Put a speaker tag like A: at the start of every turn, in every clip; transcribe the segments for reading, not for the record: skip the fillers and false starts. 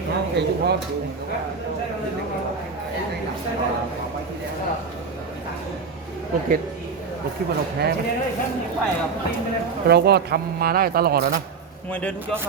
A: โอเคทุกคนโอเคเราคิดว่าเราแพ้ไหม
B: ไม่ครับ
A: เราก็ทำมาได้ตลอดแล้วนะ
B: มวยเดินทุกยกครับ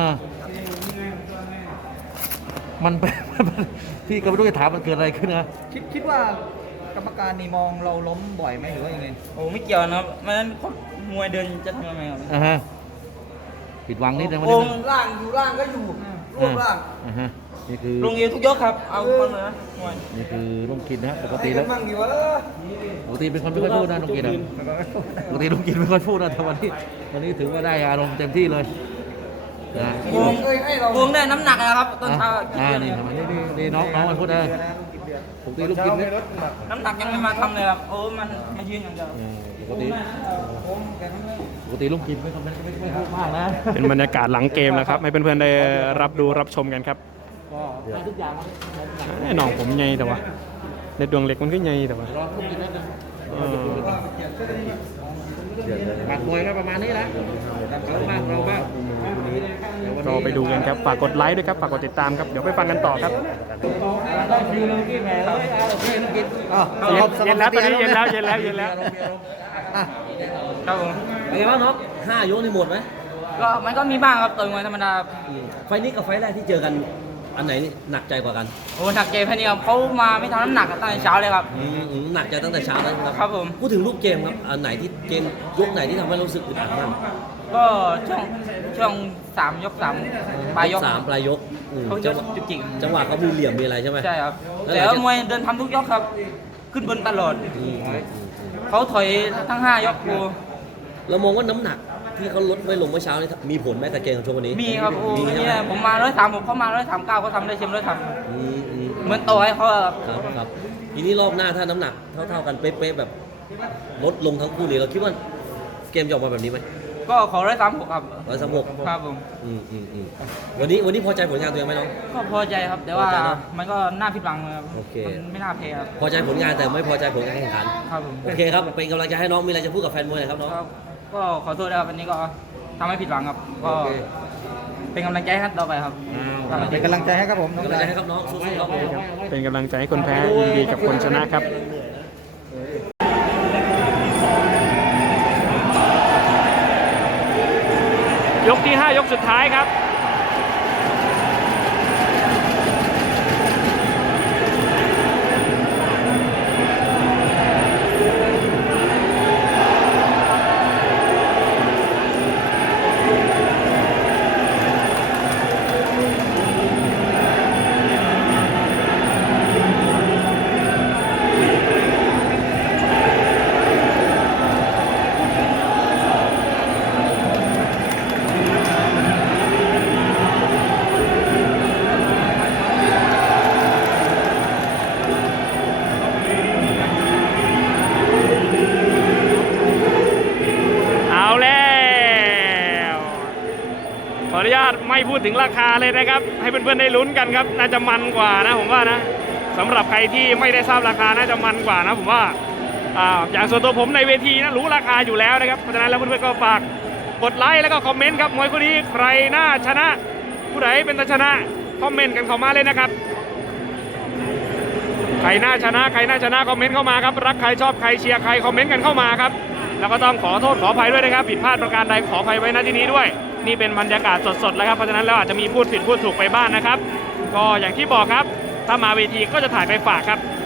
A: มันเป็น ที่ก็ไม่รู้จะถามมันเกิดอะไรขึ้นนะ
C: คิดว่ากรรมการนี่มองเราล้มบ่อยไหมหรือว่ายังไง
B: โอ้ไม่เกี่ยวนะครับไม่งั้นมวยเดินจะทำยังไงครับ
A: อ่าฮะผิดหวังนิดนึงวัน
B: โก
A: นี้
B: ง
A: นะ
B: ล่างอยู่ล่างก็อยู่รวบล่าง
A: อ่าฮะนี่คือ
B: ลงเอวทุกยกครับเอาคนเลยนะมวย
A: นี่คือลุงกินนะปกติแล้ว
B: มั่งดีวะ
A: ปกติเป็นคนไม่ค่อยพูดนะลุงกินนะปกติลุงกินไม่ค่อยพูดนะแต่วันนี้ถือว่าได้อารมณ์เต็มที่เลยนะ
B: โกงได้น้ำหนักนะครับต้นเท้า
A: นี่น้องมันพูดได้ปกติลุงกินเนี่ย
B: น้ำหนักยังไม่มาทำเลยครับโอ้มันมายืนอย่างเดียว
A: ปกติลุงกินไม่พูดมากนะ
D: เป็นบรรยากาศหลังเกมนะครับให้เพื่อนๆได้รับดูรับชมกันครับ
A: ก็ทุกอย่าง
D: ไอ้น้องผมใหญ่แต่ว่าในดวงเหล็กมันก็ใหญ่แต่ว่า
A: รอลุงกินนิดนึง
D: เออ
A: ปากมวยก็ประมาณนี้นะเราบ้างเราบ้าง
D: ก็ไปดูกันครับฝากกดไลค์ด้วยครับฝากกดติดตามครับเดี๋ยวไปฟังกันต่อครับ
A: ต้องคิวลุงกินแหมโอเคลุงกิน
D: เย็นแล้วตอนนี้เย็นแล้ว
B: ครับผม
C: เป็นไงบ้างน้อง5 ยกนี่หมดไหม
B: ก็มันก็มีบ้างครับต่อยมวยธรรมดา
C: ไฟนี้กับไฟแรกที่เจอกันอันไหนหนักใจกว่ากัน
B: โอ้หนักเกมแค่นี้ครับเขามาไม่ทำน้ำหนักตั้งแต่เช้าเลยครับ
C: หนักใจตั้งแต่เช้าแล้วครับ
B: ครับผม
C: พูดถึงรูปเกมครับอันไหนที่เกมยกไหนที่ทำให้เรารู้สึกอึดอัดบ้าง
B: ก็ช่วง3 ยก 3ปลายยก
C: สามปลายยก
B: เขา
C: จั
B: จะ
C: งหวะ
B: จุกจิก
C: จังหวะเขามีเหลี่ยมมีอะไรใช่ไหม
B: ใช่ครับ
C: แล้ว
B: แต่ว่ามวยเดินทำทุกยกครับ ขึ้นบนตลอด เขาถอยทั้ง5 ยกครู
C: เรามองว่าน้ำหนักที่เขาลดไม่ลงเมื่อเช้านี่มีผลไหมกับเกมของโชว์วันนี้
B: มีครับโอ้
C: มีใช่ไหม
B: เนี่ยผมมา136เขามา139เขาทำได้เชมป์เหมือนโตให้เขาอะครับ
C: ครับทีนี้รอบหน้าถ้าน้ำหนักเท่ากันเป๊ะๆแบบลดลงทั้งคู่นี่เราคิดว่าเกมจะออกมาแบบนี้ไหม
B: ก็ขอ136ครับ
C: 136
B: ครับผม
C: วันนี้พอใจผลงานตัวเองไหมน้อง
B: ก็พอใจครับ แต่ว่า
C: พอใจนะ
B: มันก็น่าผิดหวังครับ
C: โอเค
B: มันไม่น่าแพ้ครับ
C: พอใจผลงานแต่ไม่พอใจผลการแข่งขัน
B: ครับผม
C: โอเคครับเป็นกำลังใจให้น้องมีอะไรจะพูดกับแฟนมวยหน่อยครับน้อง
B: ก็ขอโทษนะครับวันนี้ก็ทำให้ผิดหวังครับ ก็เป็นกำลังใจให้ต่อไปครับ
C: เป็นกำลังใจให้ครับผมกำลังใจให้ครับน้องสู้ๆครับผม
D: เป็นกำลังใจให้คนแพ้ยินดีกับคนชนะครับยกที่ 5 ยกสุดท้ายครับเอาแล้วขออนุญาตไม่พูดถึงราคาเลยนะครับให้เพื่อนๆได้ลุ้นกันครับน่าจะมันกว่านะผมว่านะสำหรับใครที่ไม่ได้ทราบราคาน่าจะมันกว่านะผมว่าอย่างส่วนตัวผมในเวทีนะรู้ราคาอยู่แล้วนะครับเพราะฉะนั้นแล้วเพื่อนๆก็ฝากกดไลค์แล้วก็คอมเมนต์ครับมวยคู่นี้ใครน่าชนะผู้ใดเป็นตาชนะคอมเมนต์กันเข้ามาเลยนะครับใครน่าชนะคอมเมนต์เข้ามาครับรักใครชอบใครเชียร์ใครคอมเมนต์กันเข้ามาครับแล้วก็ต้องขอโทษขออภัยด้วยนะครับผิดพลาดประการใดขออภัยไว้ณที่นี้ด้วยนี่เป็นบรรยากาศสดๆแล้วครับเพราะฉะนั้นแล้วอาจจะมีพูดผิดพูดถูกไปบ้างนะครับก็อย่างที่บอกครับถ้ามาเวทีก็จะถ่ายไปฝากครับ